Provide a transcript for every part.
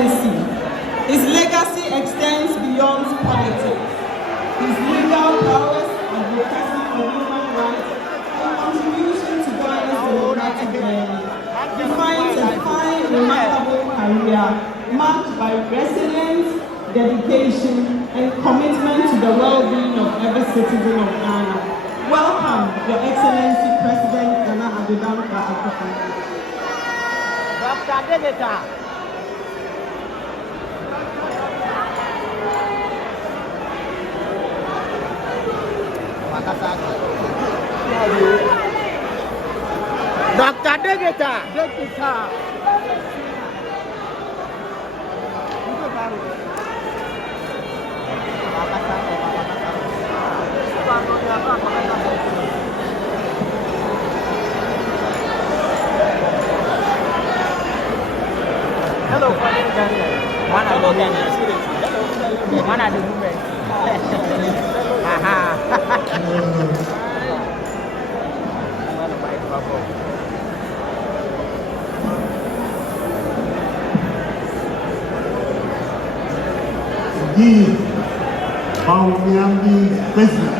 Excellency. His legacy extends beyond politics. His legal prowess, advocacy for human rights, and contribution to Ghana's democratic journey defines a fine, remarkable career marked by resilience, dedication, and commitment to the well-being of every citizen of Ghana. Welcome, Your Excellency President Nana Addo Akuffo Addo. Dr. Delegata. Dr. Delegata. Hello, one of the women. Indeed, Bawumia business.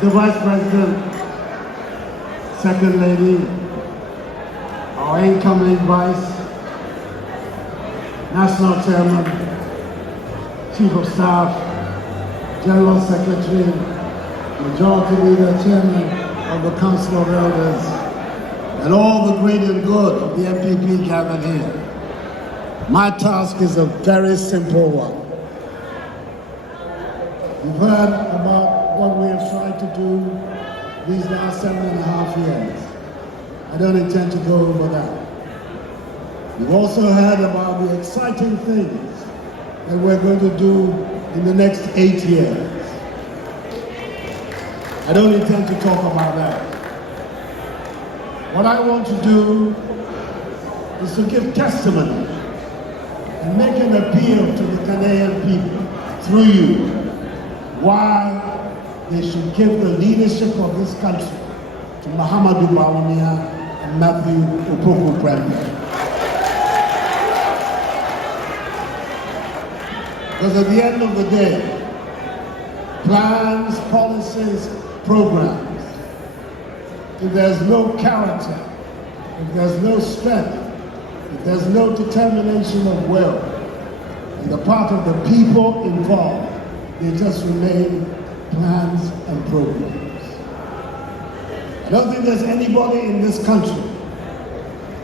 The Vice President, Second Lady, our incoming Vice, National Chairman, Chief of Staff, General Secretary, Majority Leader, Chairman of the Council of Elders, and all the great and good of the MPP gathered here. My task is a very simple one. You've heard about what we have tried to do these last 7.5 years. I don't intend to go over that. You've also heard about the exciting things that we're going to do in the next 8 years. I don't intend to talk about that. What I want to do is to give testimony and make an appeal to the Ghanaian people through you why they should give the leadership of this country to Bawumia and Matthew Opoku-Prempeh. Because at the end of the day, plans, policies, programs, if there's no character, if there's no strength, if there's no determination of will on the part of the people involved, they just remain plans and programs. I don't think there's anybody in this country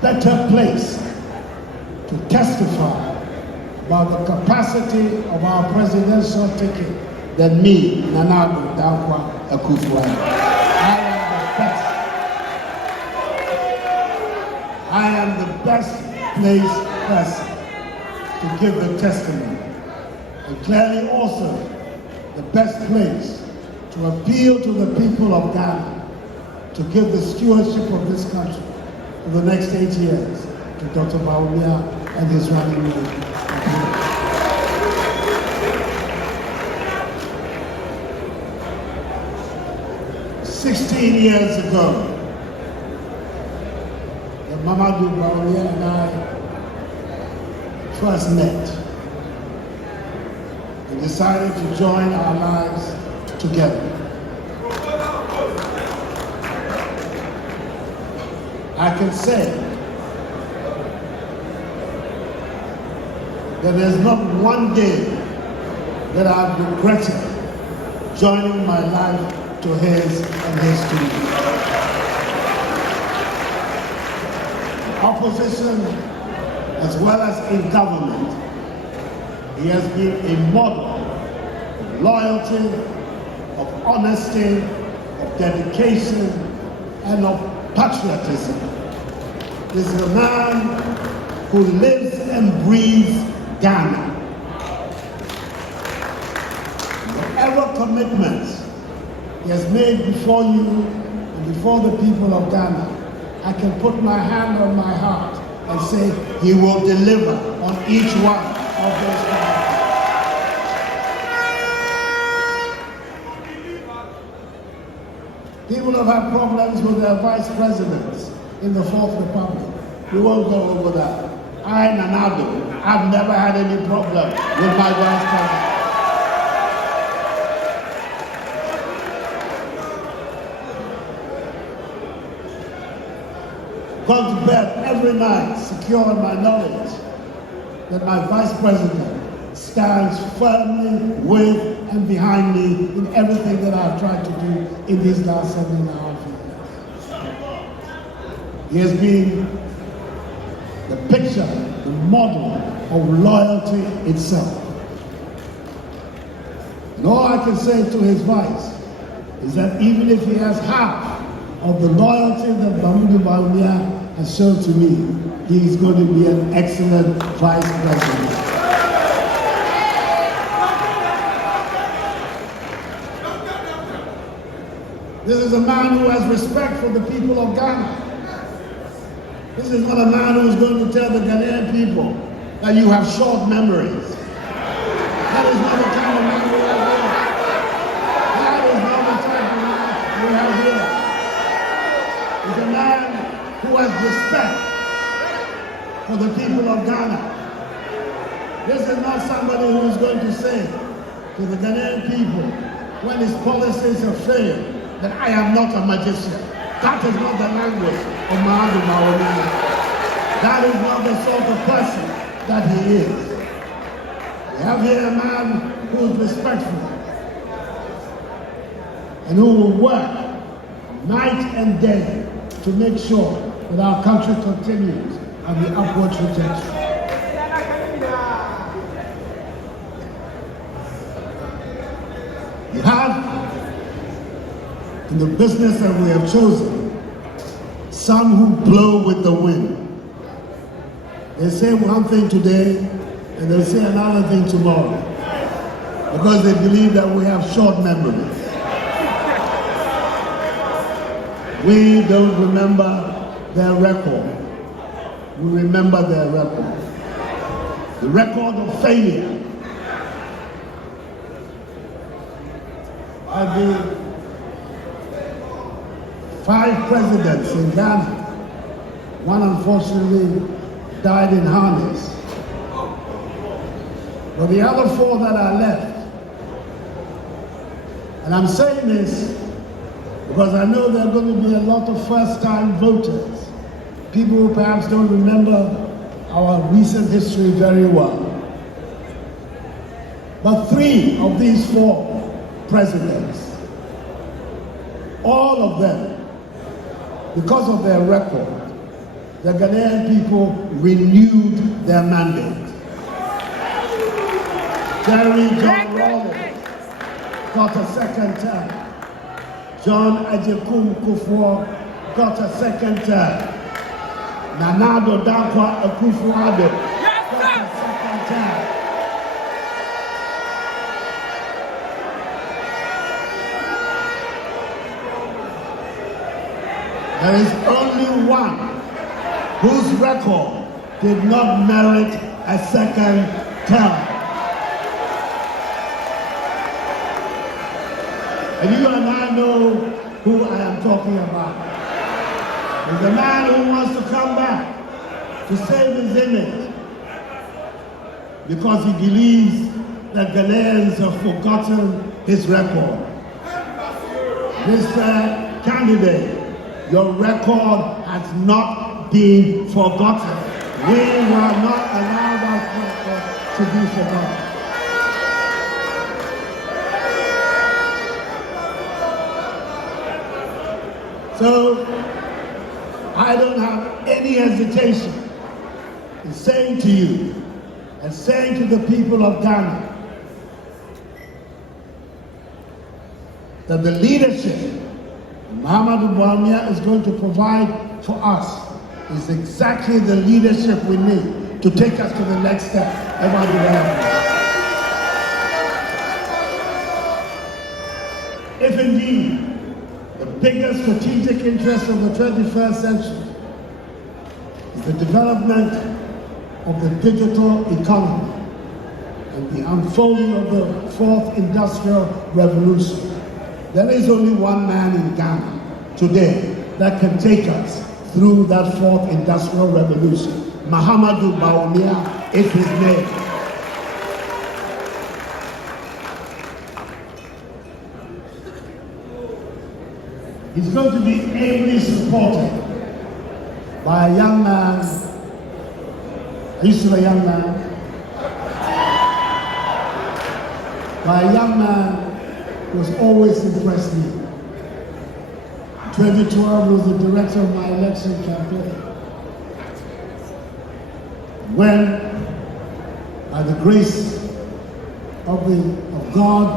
better placed to testify about the capacity of our presidential ticket than me, Nana Addo Akuffo Addo. I am the best placed person to give the testimony, and clearly also the best place to appeal to the people of Ghana to give the stewardship of this country for the next 8 years to Dr. Bawumia and his running mate. 16 years ago, Mamadou Bawumia and I first met and decided to join our lives together. I can say that there's not one day that I've regretted joining my life to his and his to me. Opposition as well as in government, he has been a model of loyalty, of honesty, of dedication, and of patriotism. This is a man who lives and breathes Ghana. Whatever commitments he has made before you and before the people of Ghana, I can put my hand on my heart and say he will deliver on each one of those commitments. People have had problems with their vice presidents in the Fourth Republic. We won't go over that. I, Nanado, I've never had any problem with my vice president. Gone to bed every night, secure in my knowledge that my vice president stands firmly with and behind me in everything that I've tried to do in these last 7.5 years. He has been the picture, the model of loyalty itself. And all I can say to his vice is that even if he has half of the loyalty that Bawumia has shown to me, he is going to be an excellent vice president. This is a man who has respect for the people of Ghana. This is not a man who is going to tell the Ghanaian people that you have short memories. That is not the kind of man we have here. That is not the type of man we have here. He's a man who has respect for the people of Ghana. This is not somebody who is going to say to the Ghanaian people when his policies have failed that I am not a magician. That is not the language of Bawumia. That is not the sort of person that he is. We have here a man who is respectful and who will work night and day to make sure that our country continues on the upward trajectory. You have, in the business that we have chosen, some who blow with the wind. They say one thing today and they say another thing tomorrow because they believe that we have short memories. We don't remember their record. We remember their record. The record of failure. I've been 5 presidents in Ghana. One unfortunately died in harness. But the other 4 that are left, and I'm saying this because I know there are going to be a lot of first-time voters, people who perhaps don't remember our recent history very well. But 3 of these 4 presidents, all of them, because of their record, the Ghanaian people renewed their mandate. John Rawlings got a second term. John Akuffo got a second term. Nanado Akuffo Addo got a second term. There is only one whose record did not merit a second term. And you and I know who I am talking about. It's the man who wants to come back to save his image because he believes that Ghanaians have forgotten his record. Mr. Candidate, your record has not been forgotten. We will not allow that record to be forgotten. So, I don't have any hesitation in saying to you and saying to the people of Ghana that the leadership Bawumia is going to provide for us is exactly the leadership we need to take us to the next step of our development. If indeed the biggest strategic interest of the 21st century is the development of the digital economy and the unfolding of the 4th industrial revolution, there is only one man in Ghana today that can take us through that fourth industrial revolution. Muhammadu Bawumia is his name. He's going to be ably supported by a young man. Are you still a young man? By a young man who has always impressed me. In 2012, he was the director of my election campaign. When, by the grace of God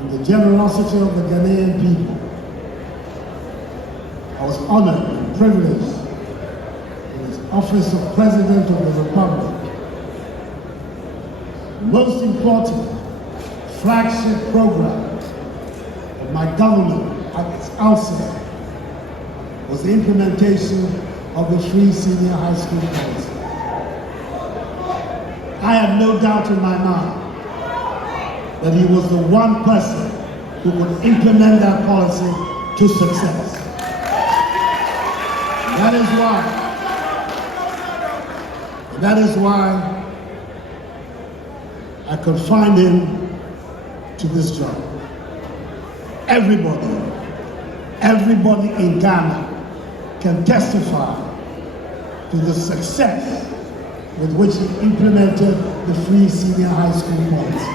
and the generosity of the Ghanaian people, I was honored and privileged in his office of President of the Republic. The most important flagship program of my government at its outset was the implementation of the free senior high school policy. I have no doubt in my mind that he was the one person who could implement that policy to success. That is why I confined him to this job. Everybody in Ghana can testify to the success with which he implemented the free senior high school policy.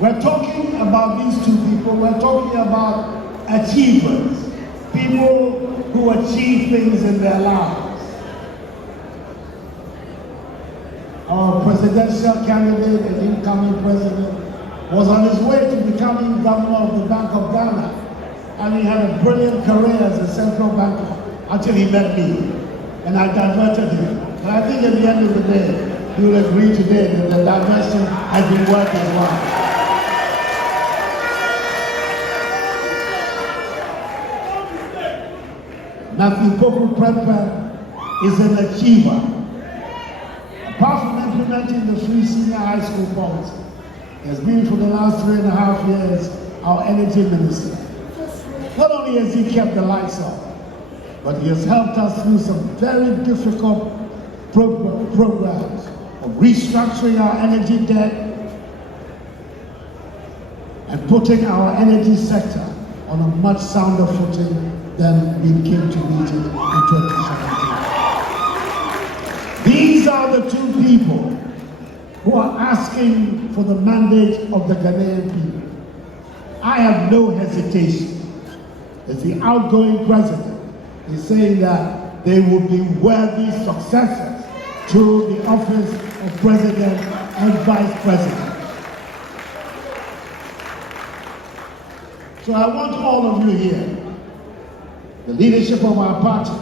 We're talking about these two people, we're talking about achievers, people who achieve things in their lives. Our presidential candidate and incoming president was on his way to becoming governor of the Bank of Ghana, and he had a brilliant career as a central banker until he met me, and I diverted him. But I think at the end of the day, you will agree today that the diversion has been worth as well. Matthew Poku Prempeh is an achiever. Apart from implementing the free senior high school policy, he has been for the last 3.5 years our energy minister. Not only has he kept the lights on, but he has helped us through some very difficult programs of restructuring our energy debt and putting our energy sector on a much sounder footing than we came to meet it in 2017. These are the two people who are asking for the mandate of the Ghanaian people. I have no hesitation. As the outgoing president is saying that they will be worthy successors to the office of president and vice president. So I want all of you here, the leadership of our party,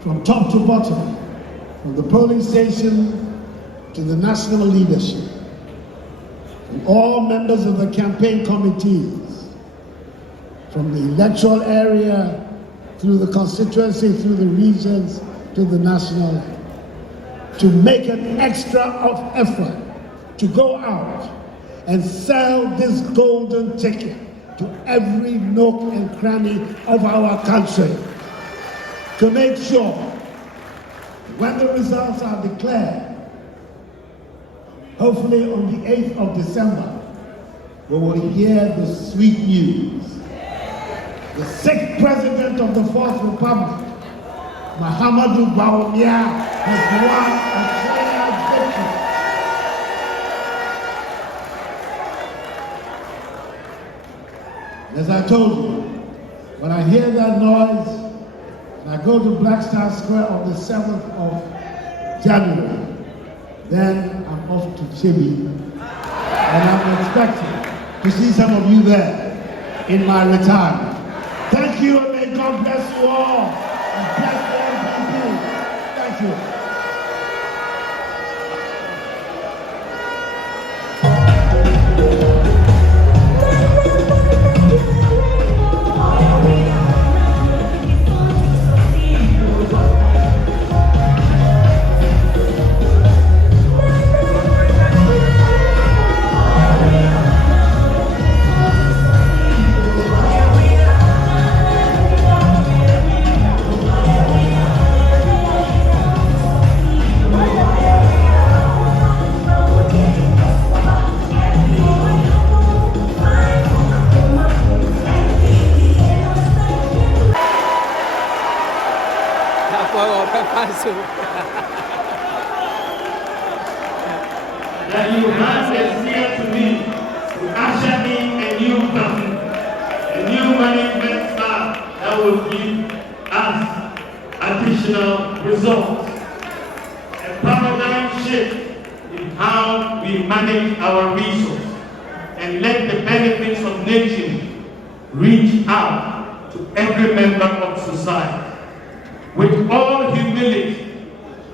from top to bottom, from the polling station to the national leadership, and all members of the campaign committees, from the electoral area through the constituency, through the regions to the national, to make an extra effort to go out and sell this golden ticket to every nook and cranny of our country, to make sure when the results are declared, hopefully on the 8th of December, we will hear the sweet news. The 6th president of the 4th Republic, Muhammadu Bawumia, has won a clear victory. As I told you, when I hear that noise, and I go to Black Star Square on the 7th of January, then I'm off to Chibi, and I'm expecting to see some of you there in my retirement. Thank you, and may God bless you all, and bless all people. Thank you. that you handed here to me to usher in a new government, a new management staff that will give us additional results. A paradigm shift in how we manage our resources and let the benefits of nations reach out to every member of society. With all humility,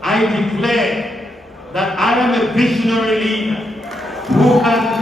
I declare that I am a visionary leader who can